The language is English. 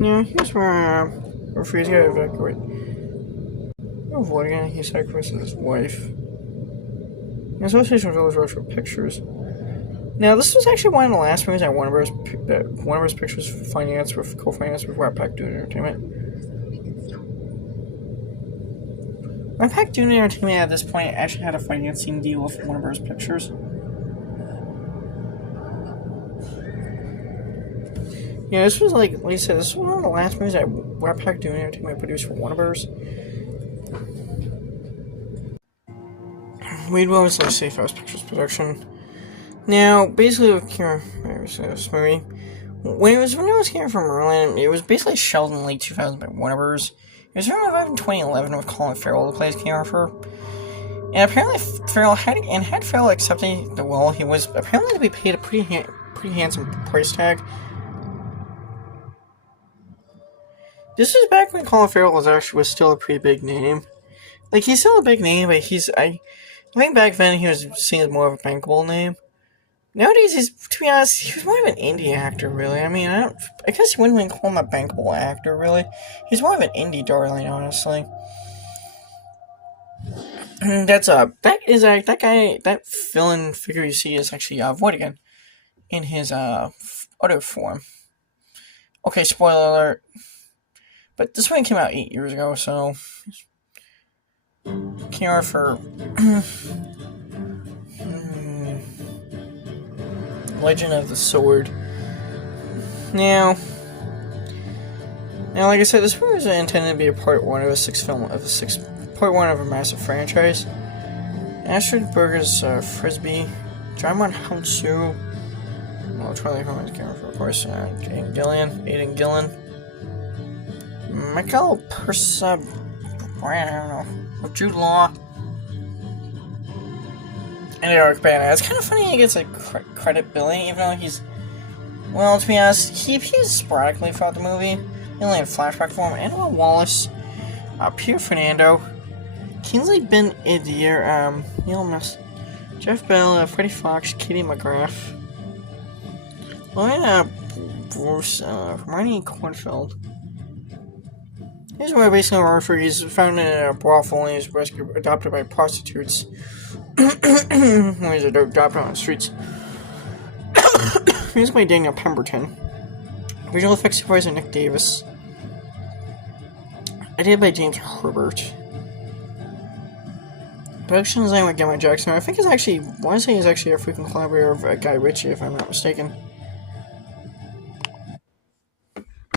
Yeah, here's where referees gotta evacuate. Avoiding he sacrifices his wife. The Association of Village Road for pictures. Now, this was actually one of the last movies that Warner Bros. Pictures co-financed with Rat Dune Entertainment. Rat Dune Entertainment at this point actually had a financing deal with Warner Bros. Pictures. Yeah, this was like I said, this was one of the last movies that Rat Dune Entertainment produced for Warner Bros. Wade was like Safe House Pictures production. Now, basically, with this movie, when it was came from Merlin, it was basically shelved in late 2000 by Warner Bros. It was revived in 2011 with Colin Farrell to play as King Arthur. And apparently, had Farrell accepted the role, he was apparently to be paid a pretty handsome price tag. This was back when Colin Farrell was still a pretty big name. Like, he's still a big name, but I think back then he was seen as more of a bankable name. Nowadays, to be honest, he was more of an indie actor, really. I mean, I guess you wouldn't call him a bankable actor, really. He's more of an indie darling, honestly. That villain figure you see is actually Voidigan in his other form. Okay, spoiler alert. But this one came out 8 years ago, so King Arthur. Legend of the Sword. Now, like I said, this movie was intended to be a part one of part one of a massive franchise. Astrid Berger's Frisbee, Jaimon Hounsou, Charlie Hunnam's character, of course, Aidan Gillen, Michael Persa, I don't know, Jude Law, and Eric Bana. It's kind of funny he gets a credit billing, even though he's, well, to be honest, he appears sporadically throughout the movie. He only had flashback form. Annabelle Wallace, Pierre Fernando, Kingsley Ben Idir, Neil Mess, Jeff Bell, Freddie Fox, Katie McGrath, Lorena Bruce, Hermione Cornfield. Here's where basically Arthur is found in a brothel and is adopted by prostitutes. When he's adopted on the streets. Here's by Daniel Pemberton. Visual effects supervisor Nick Davis. Edited by James Herbert. Production design by Gemma Jackson. I think I want to say he's actually a frequent collaborator of Guy Ritchie, if I'm not mistaken.